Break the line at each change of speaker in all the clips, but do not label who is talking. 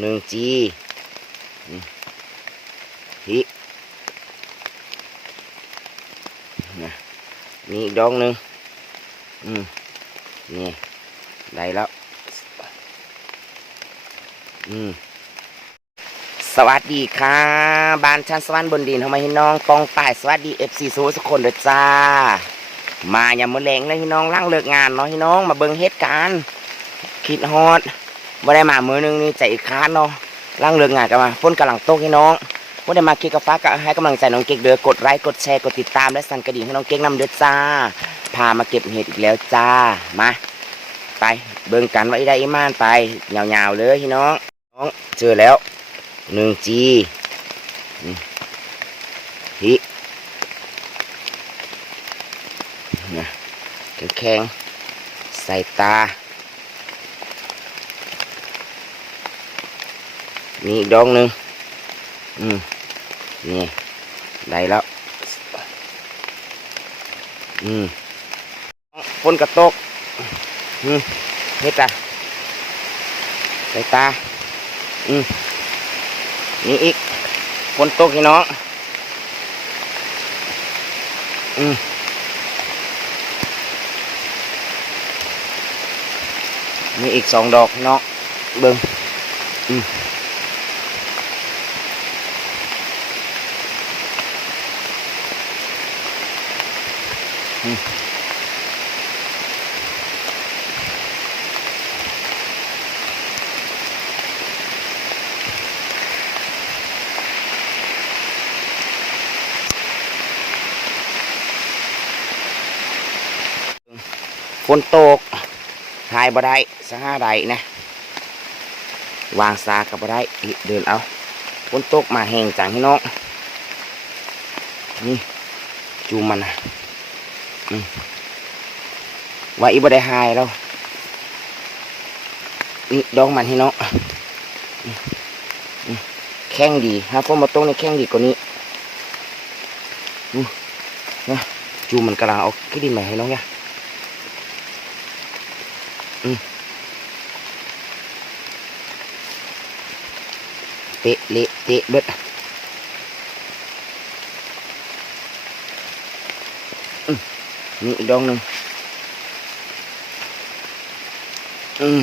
หนึ่งจีฮินะนี่อีกดอกหนึ่งอืมนี่ได้แล้ว อืมสวัสดีค่ะบ้านชั้นสวรรค์บนดินทำไมให้น้องปองป่ายสวัสดีเอฟซีซูทุกคนเลยจ้า มาอย่ามือแรงเลยพี่น้องล่างเลิกงานเนาะพี่น้องมาเบิ่งเหตุการณ์คิดฮอด บ่ได้มามือนึงนี่ใจอีกค้านเนาะล่างเลิกงานกันมาฝนกำลังโตกพี่น้องบ่ได้มาคิดกับฟ้าก็ให้กำลังใจน้องเก๊กเด้อกดไลค์กดแชร์กดติดตามและสั่นกระดิ่งให้น้องเก๊กนำเด้อจ้า พามาเก็บเห็ดอีกแล้วจ้ามาไปเบิ่งกันว่าอีได้อีม่านไปยาวๆเลยพี่น้องน้องเจอแล้วหนึ่งจีฮินะแข็งใส่ตา มีอีกดอกหนึ่งอืมนี่ได้แล้ว อืมฝนกระตก อืมเฮ็ดอะใส่ตา อืมนี่อีกฝนตกพี่น้อง อืมมีอีกสองดอกพี่น้องเบิ่งอืม ฝนตกถ่ายบ่ได้สหาได้นะ วางซากับบ่ได้อิเดินเอาฝนตกมาแห้งจังพี่น้องนี่จูมันนะ ว่าอีบ่ได้หายแล้วนี่ดองมันพี่น้องแข้งดีฮะฝนมาตกในแข้งดีกว่านี้นะจูมันกำลังเอาขี้ดินมาให้น้องเนี่ยเตะเละเตะเบิดอืม นี่อีกดองหนึ่งอืม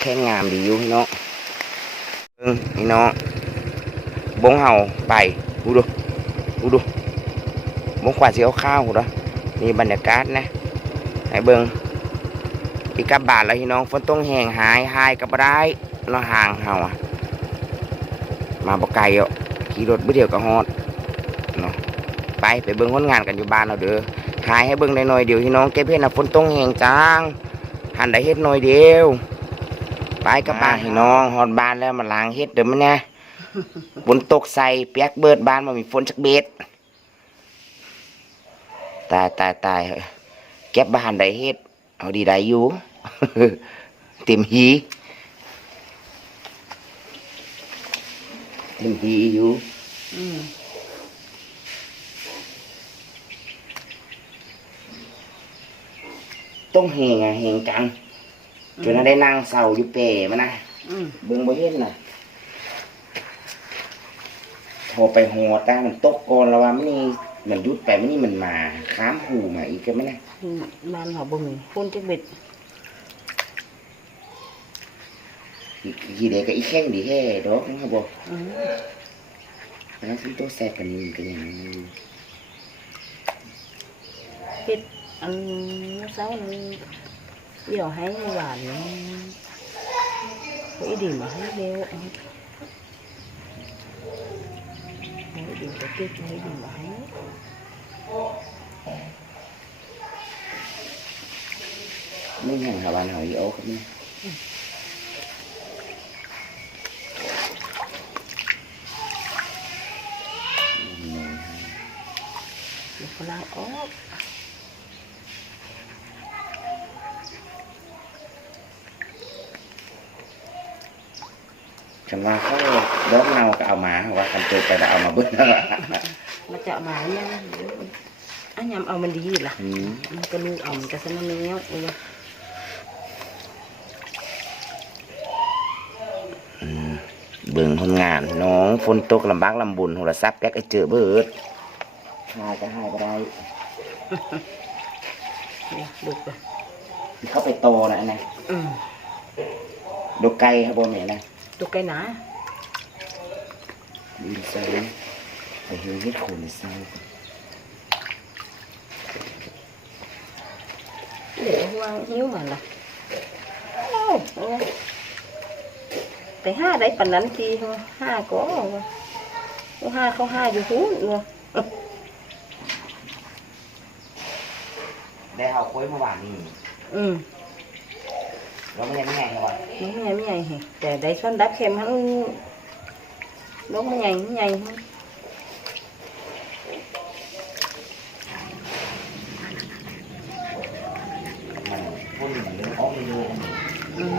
แค่งามดีอยู่พี่น้องอืมพี่น้องบงเห่าไปดูดูดูดูบงขวาสีข้าวๆหูดนี่บรรยากาศนะให้เบิงอีกกับบาทแล้วพี่น้องฝนต้องแห้งหายหายกับบ่ได้เราห่างเฮาอะมาบ่ไกลอะขี่รถบ่เดียวก็ฮอด ไปไปเบิ่งคนงานกันอยู่บ้านเราเด้อถ่ายให้เบิ่งได้หน่อยเดียวพี่น้องเก็บเห็ดน่ะฝนตกแห้งจางหันได้เฮ็ดหน่อยเดียว ไปกับบ้านพี่น้องฮอดบ้านแล้วมาล้างเฮ็ดเด้อมันแน่ฝนตกใส่เปียกเบิดบ้านบ่มีฝนจักเบ็ดตายตายตายเก็บบ้านได้เฮ็ดเอาดีได้อยู่เต็มหีเต็มที่อยู่
อืม
ต้องแหงอะแหงจังจนนั้นได้นั่งเศร้าอยู่เปรมานะ
อืม
เบิ่งบ่เห็นน่ะโทรไปหัวตามันตกก่อนแล้วว่ามันนี่มันหยุดไปมันนี่มันมาค้ามหูมาอีกก็ไม่นะ
บ้านเขาบ่มีคนจักเบ็ด
อีกทีเด็กก็อีแข้งดีแฮ่ดอกนะครับบ่
อืม
แล้วที่ตัวแซ่บกันนี่ก็อย่างนี้
เฮ็ดอันเช้านั้นเดี๋ยวให้หวานนี่เขาอีดิ มาให้เร็วเอาเขาอีดิก็เก็บให้ดิมาให้
ไม่แห้งหาวันหาอีโอ้ครับนี่
เดี๋ยวเขาล้างออ ก
ฉันว่าเขาดอกเนาก็เอามาว่าคันเจอไปแล้วเอามาเบิ่ง
มาจะเอามาเนี่ยอันยำเอามันดีล่ะ
อืม
มันก็ลูกเอามันก็สนั่นแล้วเออ
อืมเบิ่งคนงาน น้องฝนตกลำบากลำบุญโทรศัพท์แก๊กไอเจอเบิดหายก็หายก็ได้
เนี่ยลูกเลย
เข้าไปโตนะอันนะ
อืม
ดกไก่ครับผมเนี่ยนะ
ตัวไก่หนา
ดีเซลไปเฮยเฮ็ดโคนเซล
เดี๋ยววางหิ้วมันล่ะ เอ้าเอาไงไปห้าได้ปันนั้นทีเหรอห้าก็วะเอา ห้าเขาห้าอยู่หูนวะ
ได้เอากล้วยเมื่อวานนี้
อืม
แล้วมันยังไม่ไงครับวะ
น้องไม่ใหญ่ไม่ใหญ่เหรอแต่ได้ช้อนดับเค็มทั้งน้องไม่ใหญ่ไม่ใหญ่ฮะ
มันพ่นเหลืองออกเลย
อืม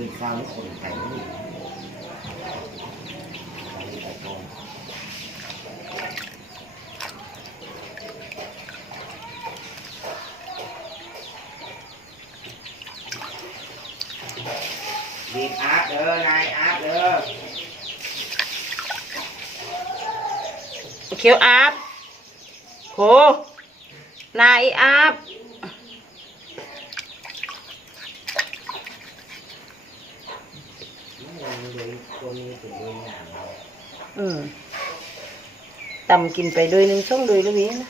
มีข้าวนี่คนไก่ไม่มีไก่โตรีบอาบ เด้อนายอาบเด้อ
เขียวอาบโหนายอาบอืมตำกินไปโดยหนึ่งช่องโดยแล้วนี้นะ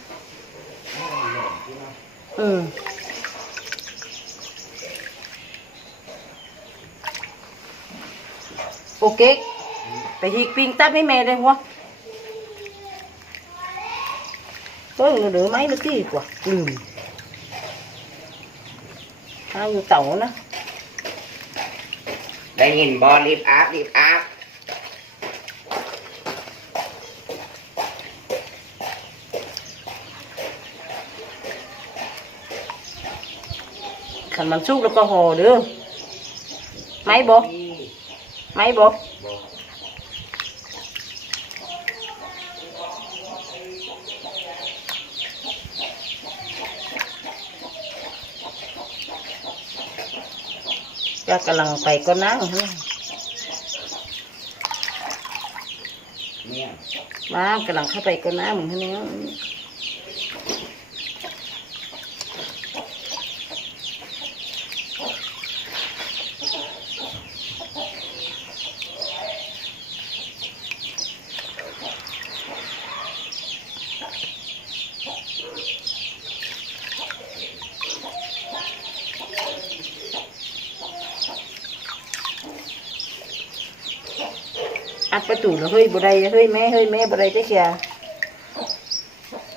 อืม โอเคไปหีกปิ้งตับให้แม่ได้หัวเฮ้ยเหลือไหมเมื่อกี้กว่าลืมถ้าอยู่เต่านะ
ได้ยินบอลรีบอาบรีบอาบ
ขันมันสุกแล้วก็ห่อเด้อไหมบอก ไหมบอกจะกำลังไปก็นั่งฮะ
เนี่ย
มากำลังเข้าไปก็น้ำเหมือนกันเนี่ย อัดประตูแล้วเฮ้ยบ่ได้เฮ้ยแม่เฮ้ยแม่บ่ได้จะเชีย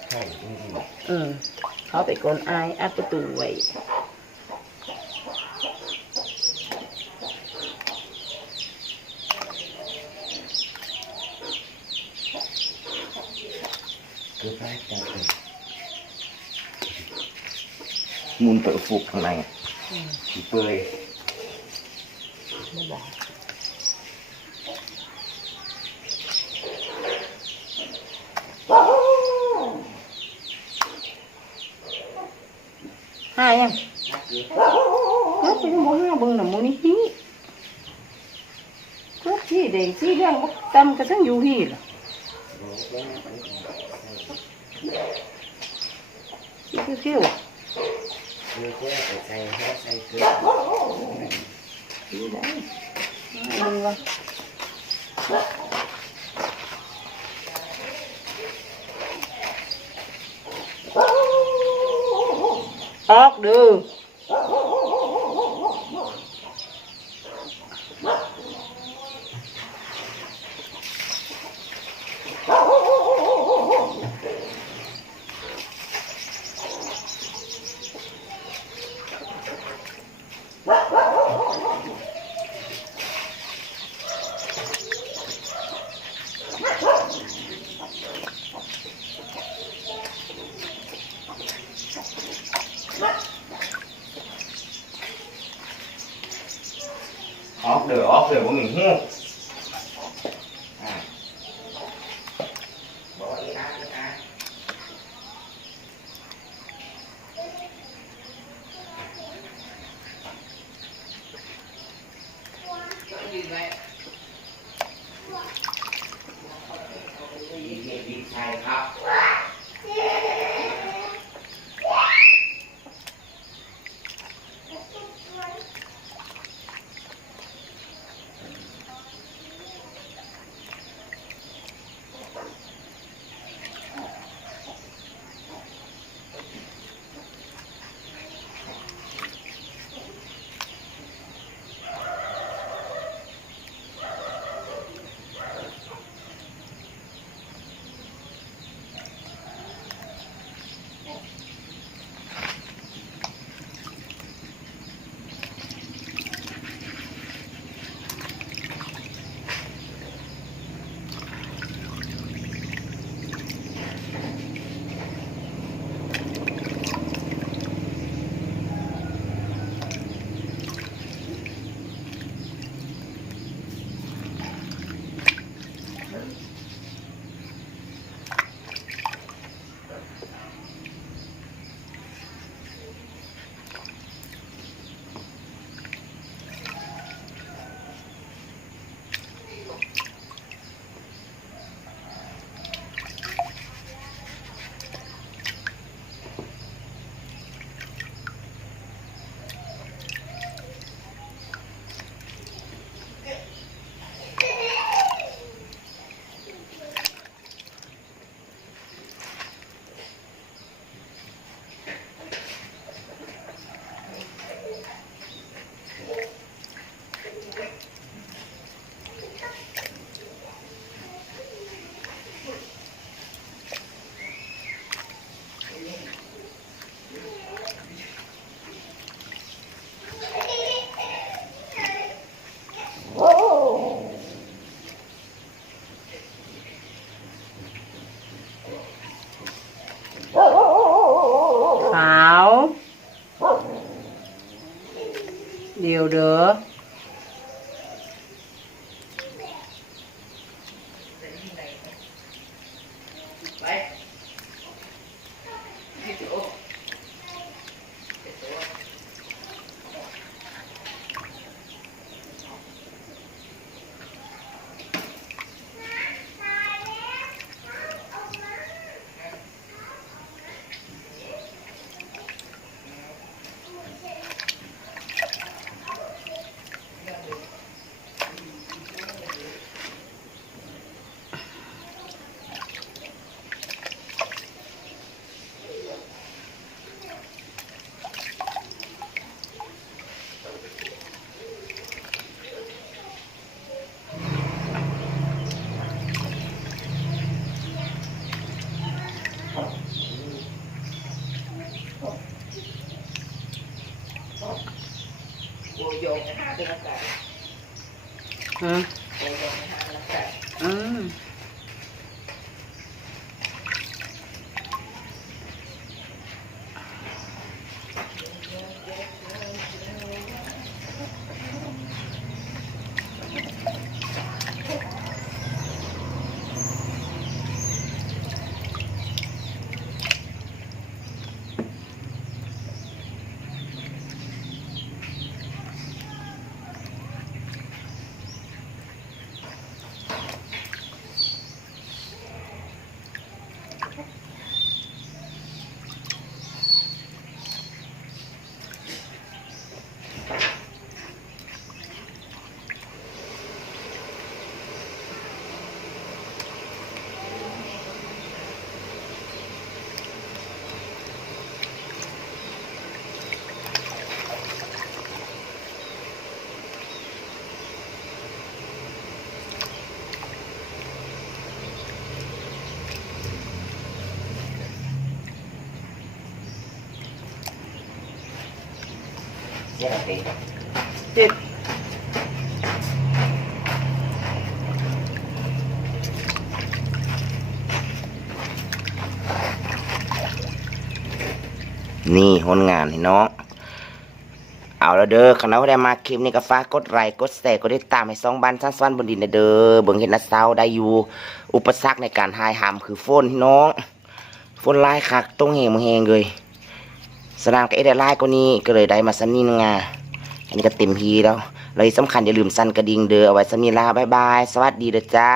ใช่จริง
อืมเขาไปก่อนอายอัดประตูไว้
ๆคือพระเจ้าเป็นมุนเปิดฟุกข้างใน
อืม
สีเปื่อย
ไม่ได้ห้ายังก็ไปดูหมห้าเบึงหน่ะหมูนี่ฮีก็ ที่เด็กที่เรื่องบ่ตำก็ทั้งอยู่ฮีล่ะที่เที่ยว
เกลือแก้ใส่แค่ใส่เกลือ
ๆดี อื
มอื
ม
เจ็ดนาที
เจ็ด
นี่หนงานนี่เนาะเอาแล้วเด้อคณะได้มาคลิปนี้ก็ฝากกดไลค์กดแชร์กดติดตามให้สองบันสั้นสวนบนดินเด้อเบิ่งเห็นนะเศร้าได้อยู่ อุปสรรคในการหายหามคือฝนพี่น้องฝนลายคักต้องเหงมงเฮงเลย สนามกับเอเดไลาก็นี้ก็เลยได้มาซ้ำนี่นึงาอันนี้ก็เต็มพีแล้วเลยสำคัญอย่าลืมสั่นกระดิ่งเด้อเอาไว้สำนีลาบ๊ายบาย สวัสดีเด้อจ้า